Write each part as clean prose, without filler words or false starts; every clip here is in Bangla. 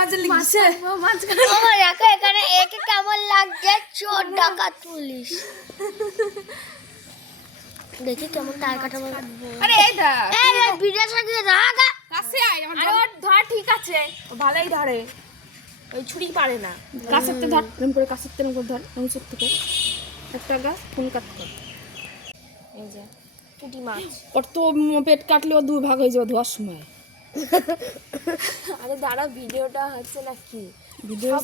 মাঝে লিখছে আমার একা এখানে একে কেমন লাগছে চোর ডাকাত পুলিশ দেখি কেমন তার কাটা আরে এই দা এই ভিডিও সাজিয়ে রাখা কাছে আয় আমার আরে ওর ধর ঠিক আছে ও ভালোই ধরে ওই ছুরি পারে না কাছেতে ধর এরকম করে কাছেতে এরকম করে ধর আমি চোখ থেকে একটা গাছ ফুল কাটতে এই যে পুঁটি মাছ ওর তো পেট কাটলে ও দুই ভাগ হয়ে যাবে ধোয়ার সময় আরে দাঁড়া ভিডিওটা হচ্ছে না কি ভিডিও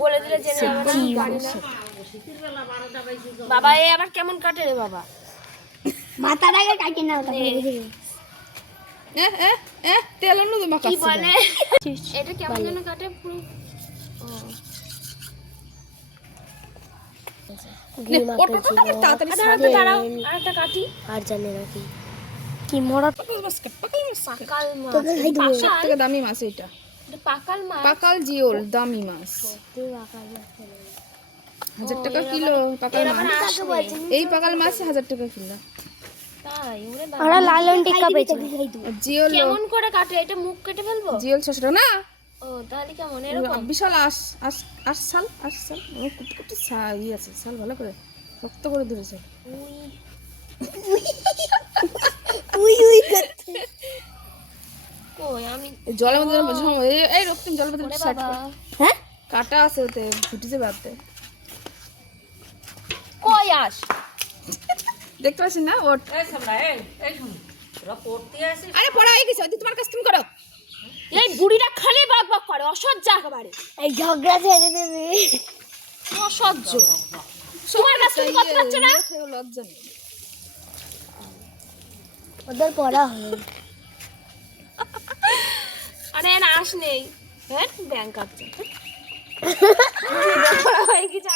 বলে দিলে জেনে যাবে না জানি না বাবা এ আবার কেমন কাটে রে বাবা মাথাটাকে কাটি না তেল অন্য তো কি মাখাচ্ছে বলে এটা কেমন যেন কাটে পুরো তাড়াতাড়ি আরে দাঁড়াও আরেকটা কাটি আর জানে না কি মরা পাকাল মাছ কাট, পাকাল মাছ কাট। পাকাল মাছ সব থেকে দামি মাছ এটা এটা পাকাল মাছ পাকাল জিওল দামি মাছ 1000 টাকা কিলো পাকাল এর আবার মাছ আঁশ নেই। এই পাকাল মাছ 1000 টাকা কিলো তাই ওরে বাবা ওরা লালন টিক্কা পেয়েছে আর জিওল কেমন করে কাটে এটা মুখ কেটে ফেলবো জিওল 600 টাকা না ও তাহলে কেমন এরকম বিশাল আশ সাল আমার কুটি ই আছে সাল ভালো করে শক্ত করে ধরেছে উই উই করতে কই আমি এই জলের মধ্যে এই রক্তিম জলের মধ্যে ওরে সাইড বাবা হ্যাঁ কাটা আছে ওতে ফুটিছে বাদতে কই আস দেখতে পাচ্ছেন না ওট আরে পড়া হয়ে গেছে ওই তোমার কাছে তুমি করো এই বুড়িটা খালি বক বক করে অসহ্য একেবারে এই ঝগড়া ছেড়ে দেবে অসহ্য তোমার কাছে তুমি করতে পারছো না লজ্জা নেই ওদের পড়া হয় আরে না আস নেই হ্যাঁ ব্যাংক আছে হয়ে গেছে